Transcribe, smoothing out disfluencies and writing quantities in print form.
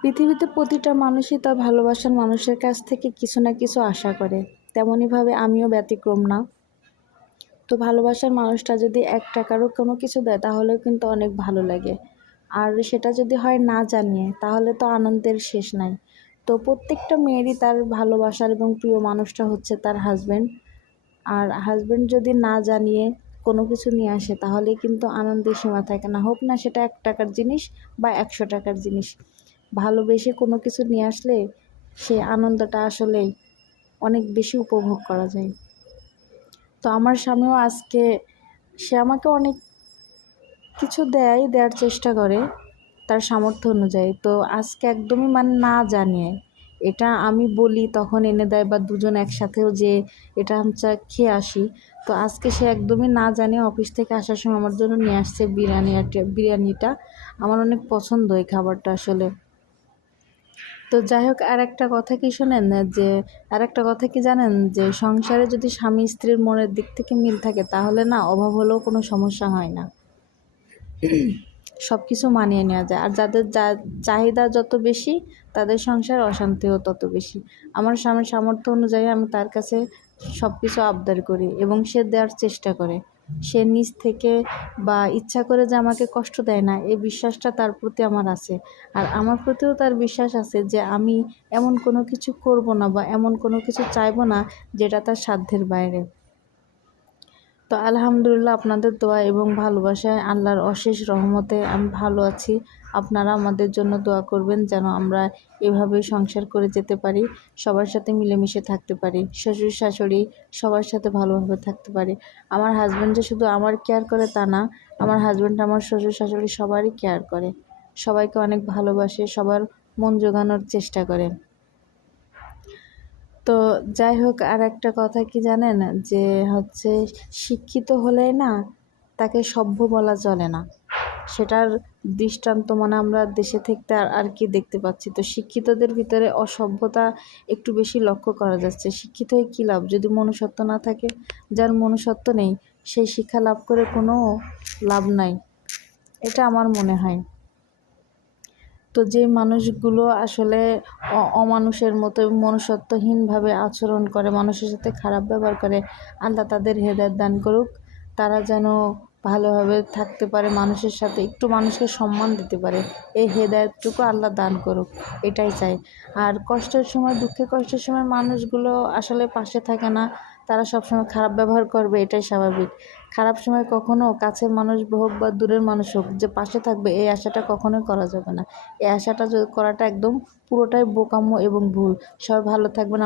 পৃথিবীতে প্রতিটা মানুষই তার ভালোবাসার মানুষের কাছ থেকে কিছু না কিছু আশা করে, তেমনইভাবে আমিও ব্যতিক্রম না। তো ভালোবাসার মানুষটা যদি ১ টাকারও কোনো কিছু দেয় তাহলেও কিন্তু অনেক ভালো লাগে। আর সেটা যদি হয় না জানিয়ে, তাহলে তো আনন্দের শেষ নাই। তো প্রত্যেকটা মেয়েরই তার ভালোবাসার এবং প্রিয় মানুষটা হচ্ছে তার হাসব্যান্ড। আর হাসব্যান্ড যদি না জানিয়ে কোনো কিছু নিয়ে আসে তাহলে কিন্তু আনন্দের সীমা থাকে না, হোক না সেটা ১ টাকার জিনিস বা ১০০ টাকার জিনিস। ভালোবেসে কোনো কিছু নিয়ে আসলে সেই আনন্দটা আসলেই অনেক বেশি উপভোগ করা যায়। তো আমার স্বামীও আজকে সে আমাকে অনেক কিছু দেওয়ার চেষ্টা করে তার সামর্থ্য অনুযায়ী। তো আজকে একদমই না জানিয়ে, এটা আমি বলি তখন এনে দেয়, বা দুজন একসাথেও যে এটা আমরা খেয়ে আসি। তো আজকে সে একদমই না জানিয়ে অফিস থেকে আসার সময় আমার জন্য নিয়ে আসছে বিরিয়ানিটা। আমার অনেক পছন্দ এই খাবারটা আসলে। তো যাই হোক, আর একটা কথা কি শোনেন, যে আর একটা কথা কি জানেন, যে সংসারে যদি স্বামী স্ত্রীর মনের দিক থেকে মিল থাকে তাহলে না অভাব হলেও কোনো সমস্যা হয় না, সব কিছু মানিয়ে নেওয়া যায়। আর যাদের চাহিদা যত বেশি তাদের সংসার অশান্তিও তত বেশি। আমার স্বামীর সামর্থ্য অনুযায়ী আমি তার কাছে সব কিছু আবদার করি এবং সে দেওয়ার চেষ্টা করে। সে নিজ থেকে বা ইচ্ছা করে যে আমাকে কষ্ট দেয় না, এই বিশ্বাসটা তার প্রতি আমার আছে। আর আমার প্রতিও তার বিশ্বাস আছে যে আমি এমন কোনো কিছু করব না বা এমন কোনো কিছু চাইবো না যেটা তার সাধ্যের বাইরে। তো আলহামদুলিল্লাহ, আপনাদের দোয়া এবং ভালোবাসায়, আল্লাহর অশেষ রহমতে আমি ভালো আছি। আপনারা আমাদের জন্য দোয়া করবেন যেন আমরা এভাবে সংসার করে যেতে পারি, সবার সাথে মিলেমিশে থাকতে পারি, শ্বশুর শাশুড়ি সবার সাথে ভালোভাবে থাকতে পারি। আমার হাজব্যান্ড যে শুধু আমার কেয়ার করে তা না, আমার হাজব্যান্ড আমার শ্বশুর শাশুড়ি সবারই কেয়ার করে, সবাইকে অনেক ভালোবাসে, সবার মন জোগানোর চেষ্টা করে। তো যাই হোক, আর একটা কথা কি জানেন, যে হচ্ছে শিক্ষিত হলে না তাকে সভ্য বলা চলে না। সেটার দৃষ্টান্ত আমরা দেশে থাকতে আর কি দেখতে পাচ্ছি। তো শিক্ষিতদের ভিতরে অসভ্যতা একটু বেশি লক্ষ্য করা যাচ্ছে। শিক্ষিত হয়ে কী লাভ যদি মনুষ্যত্ব না থাকে? যার মনুষ্যত্ব নেই সেই শিক্ষা লাভ করে কোনো লাভ নাই, এটা আমার মনে হয়। তো যে মানুষগুলো আসলে অমানুষের মতো মনুষ্যত্বহীনভাবে আচরণ করে, মানুষের সাথে খারাপ ব্যবহার করে, আল্লাহ তাদের হেদায়েত দান করুক। তারা যেন ভালোভাবে থাকতে পারে, মানুষের সাথে একটু মানুষকে সম্মান দিতে পারে, এই হেদায়েতটুকু আল্লাহ দান করুক, এটাই চাই। আর কষ্টের সময়, দুঃখে কষ্টের সময় মানুষগুলো আসলে পাশে থাকে না, তারা সবসময় খারাপ ব্যবহার করবে, এটাই স্বাভাবিক। খারাপ সময় কখনো কাছের মানুষ হোক বা দূরের মানুষ হোক যে পাশে থাকবে, এই আশাটা কখনোই করা যাবে না। এই আশাটা করাটা একদম পুরোটাই বোকামো এবং ভুল। সবাই ভালো থাকবেন।